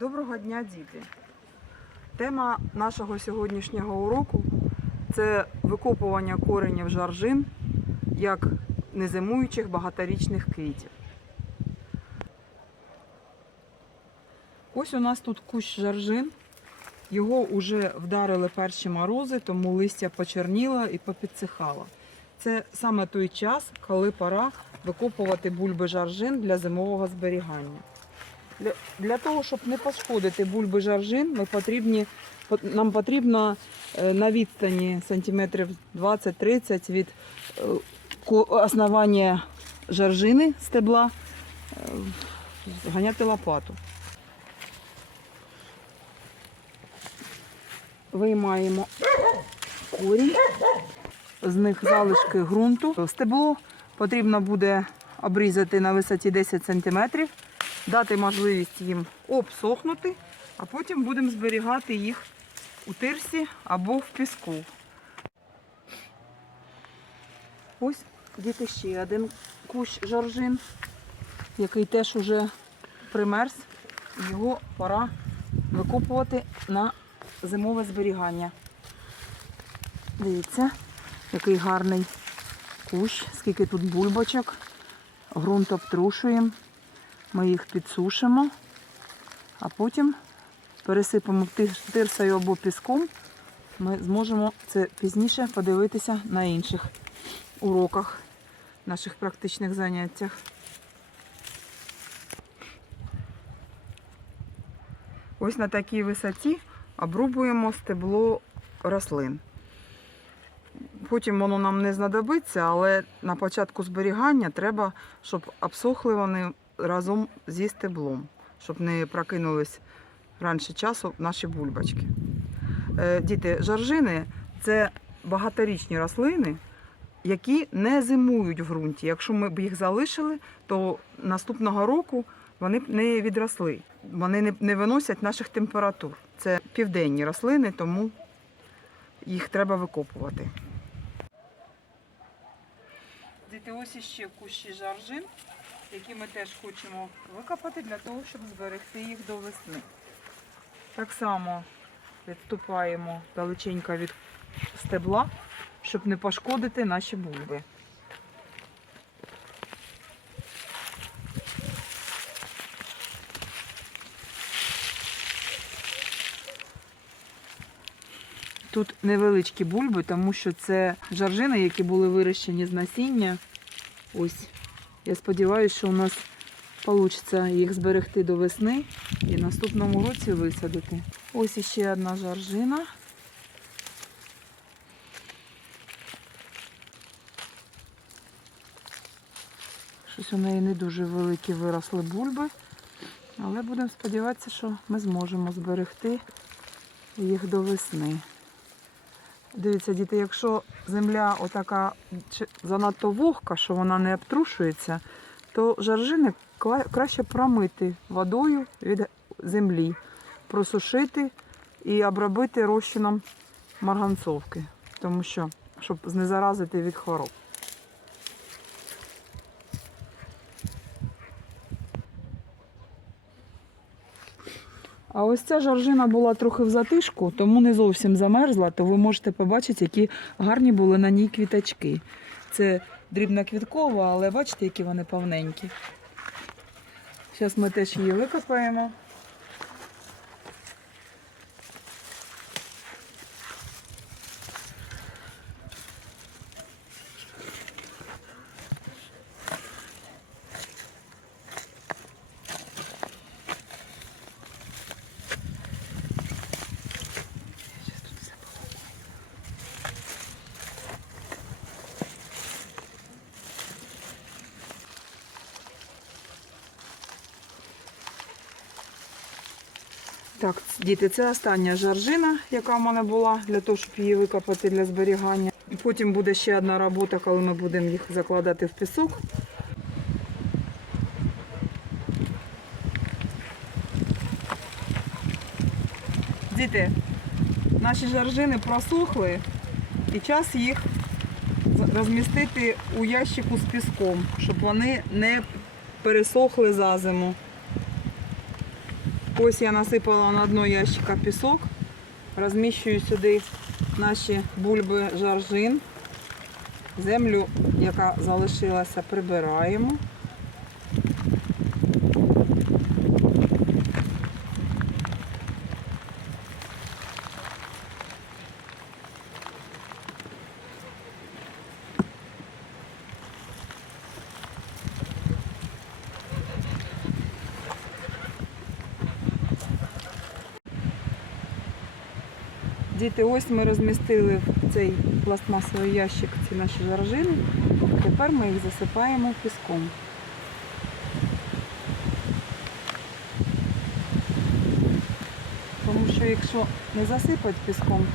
Доброго дня, діти! Тема нашого сьогоднішнього уроку це викопування коренів жаржин як незимуючих багаторічних квітів. Ось у нас тут кущ жаржин. Його вже вдарили перші морози, тому листя почерніло і попідсихало. Це саме той час, коли пора викопувати бульби жаржин для зимового зберігання. Для, для того, щоб не пошкодити бульби жаржин, ми потрібні, нам потрібно е, на відстані сантиметрів 20-30 від е, основання жаржини стебла е, зганяти лопату. Виймаємо корінь, з них залишки ґрунту. Стебло потрібно буде обрізати на висоті 10 см дати можливість їм обсохнути, а потім будемо зберігати їх у тирсі або в піску. Ось діти ще один кущ жоржин, який теж уже примерз. Його пора викопувати на зимове зберігання. Дивіться, який гарний кущ, скільки тут бульбочок. Грунт обтрушуємо. Ми їх підсушимо, а потім пересипемо тирсою або піском. Ми зможемо це пізніше подивитися на інших уроках, наших практичних заняттях. Ось на такій висоті обрубуємо стебло рослин. Потім воно нам не знадобиться, але на початку зберігання треба, щоб обсохли вони разом зі стеблом, щоб не прокинулись раніше часу наші бульбочки. Е, Діти, жаржини це багаторічні рослини, які не зимують в ґрунті. Якщо ми б їх залишили, то наступного року вони б не відросли. Вони не, виносять наших температур. Це південні рослини, тому їх треба викопувати. Діти, ось іще кущі жаржин, які ми теж хочемо викопати для того, щоб зберегти їх до весни. Так само відступаємо далеченько від стебла, щоб не пошкодити наші бульби. Тут невеличкі бульби, тому що це жаржини, які були вирощені з насіння. Ось. Я сподіваюся, що у нас вийде їх зберегти до весни і наступному році висадити. Ось іще одна жаржина. Щось у неї не дуже великі виросли бульби, але будемо сподіватися, що ми зможемо зберегти їх до весни. Дивіться, діти, якщо земля отака занадто вогка, що вона не обтрушується, то жаржини краще промити водою від землі, просушити і обробити розчином марганцовки, тому що, щоб знезаразити від хвороб. А ось ця жаржина була трохи в затишку, тому не зовсім замерзла, то ви можете побачити, які гарні були на ній квіточки. Це дрібна квіткова, але бачите, які вони повненькі. Зараз ми теж її викопаємо. Так, діти, це остання жаржина, яка в мене була, для того, щоб її викопати для зберігання. Потім буде ще одна робота, коли ми будемо їх закладати в пісок. Діти, наші жаржини просохли і час їх розмістити у ящику з піском, щоб вони не пересохли за зиму. Ось я насипала на дно ящика пісок, розміщую сюди наші бульби жаржин. Землю, яка залишилася, прибираємо. Діти, ось ми розмістили в цей пластмасовий ящик ці наші жаржини. Тепер ми їх засипаємо піском. Тому що якщо не засипати піском,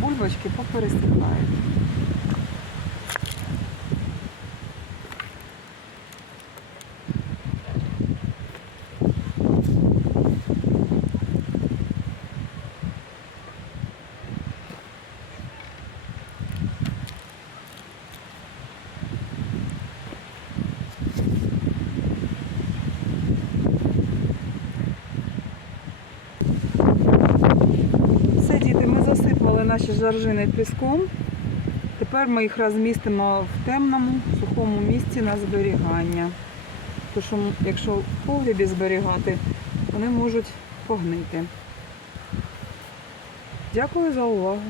бульбочки попересихають. Все, діти, ми наші жаржини піском. Тепер ми їх розмістимо в темному, сухому місці на зберігання. Тому що якщо в погрібі зберігати, вони можуть погнити. Дякую за увагу.